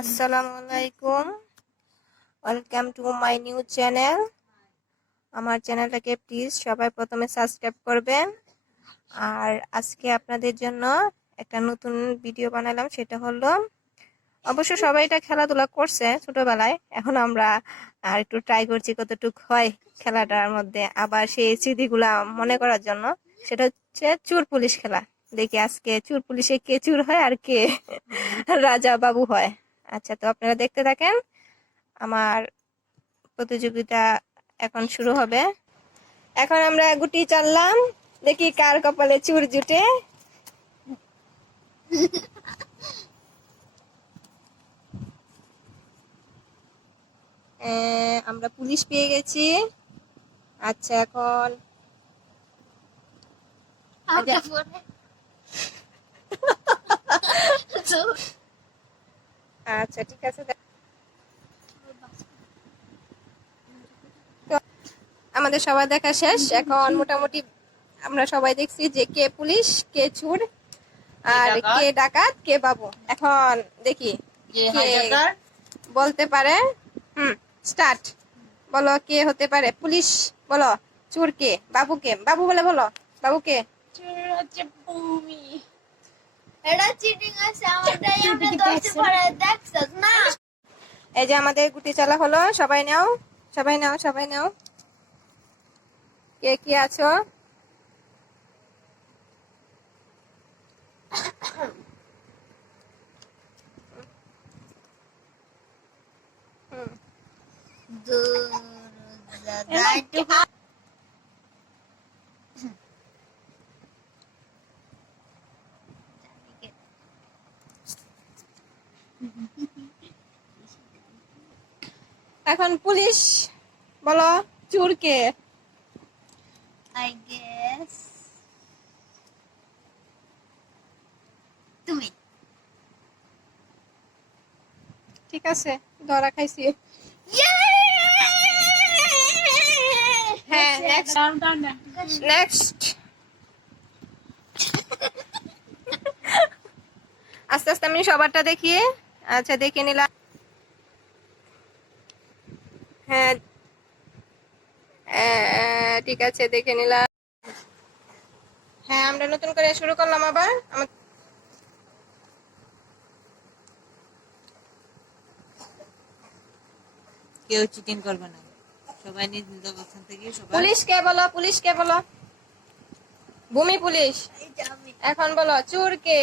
আসসালামু আলাইকুম, welcome to my new channel. আমার চ্যানেলটাকে প্লিজ সবাই প্রথমে সাবস্ক্রাইব করবেন। আর আজকে আপনাদের জন্য একটা নতুন ভিডিও বানালাম, সেটা হলো অবশ্য সবাই এটা খেলাধুলা করছে ছোটবেলায়, এখন আমরা আর একটু ট্রাই করছি কতটুকু হয় খেলাটার মধ্যে, আবার সেই স্মৃতিগুলা মনে করার জন্য। সেটা হচ্ছে চোর পুলিশ খেলা। দেখি আজকে চোর পুলিশে কে চোর হয় আর কে রাজা বাবু হয়। আচ্ছা, তো আপনারা দেখতে থাকেন। আমার প্রতিযোগিতা এখন শুরু হবে। এখন আমরা গুটি চাললাম, দেখি কার কপালে চোর জুটে। আমরা পুলিশ পেয়ে গেছি। আচ্ছা, এখন আচ্ছা ঠিক আছে। তো আমাদের সবার দেখা শেষ, এখন মোটামুটি আমরা সবাই দেখছি যে কে পুলিশ, কে চোর, আর কে ডাকাত, কে বাবু। এখন দেখি কে বলতে পারে। স্টার্ট। বলো কে হতে পারে পুলিশ, বলো। চোর কে, বাবু কে? বাবু বলে বলো, বাবু কে? চোর হচ্ছে ভূমি। এটা চিটিং আছে, আমারটাই আমরা 10 পরে দেখছস না। এই যে আমাদের গুটি চালা হলো, সবাই নাও, সবাই নাও, সবাই নাও। কে কি আছো? এখন পুলিশ বলো, চোর কে? I guess তুমি। ঠিক আছে, ধরা খাইছি। হ্যাঁ, নেক্সট। আস্তে আস্তে আমি সবারটা দেখি। আচ্ছা, দেখে নিলাম। হ্যাঁ, ঠিক আছে, দেখে নিলাম। হ্যাঁ, আমরা নতুন করে শুরু করলাম আবার। কেউ চিটিং করবে না, সবাই নিজ নিজ অবস্থান থেকে সবাই। পুলিশ কে বলো, পুলিশ কে বলো। ভূমি পুলিশ। এখন বলো চোর কে?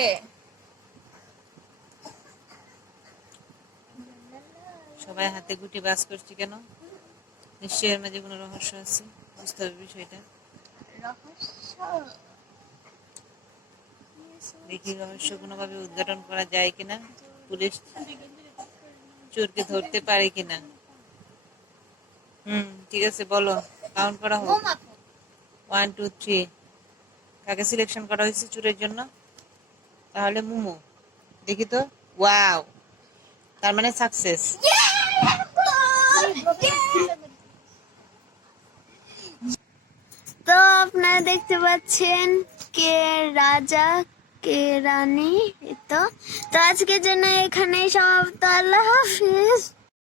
সবাই হাতে গুটি বাস করছি কেন? নিশ্চয়ই এর মাঝে কোনো রহস্য আছে, বুঝতে হবে বিষয়টা। দেখি রহস্য কোনোভাবে উদ্ঘাটন করা যায় কিনা, পুলিশ চোরকে ধরতে পারে কিনা। ঠিক আছে, বলো, কাউন্ট করা হোক। 1 2 3। কাকে সিলেকশন করা হয়েছে চোরের জন্য? তাহলে মুমু। দেখি তো। ওয়াও, তার মানে সাকসেস। তো আপনারা দেখতে পাচ্ছেন কে রাজা কে রানী। তো আজকের জন্য এখানেই সমাপ্ত। আল্লাহ হাফিজ।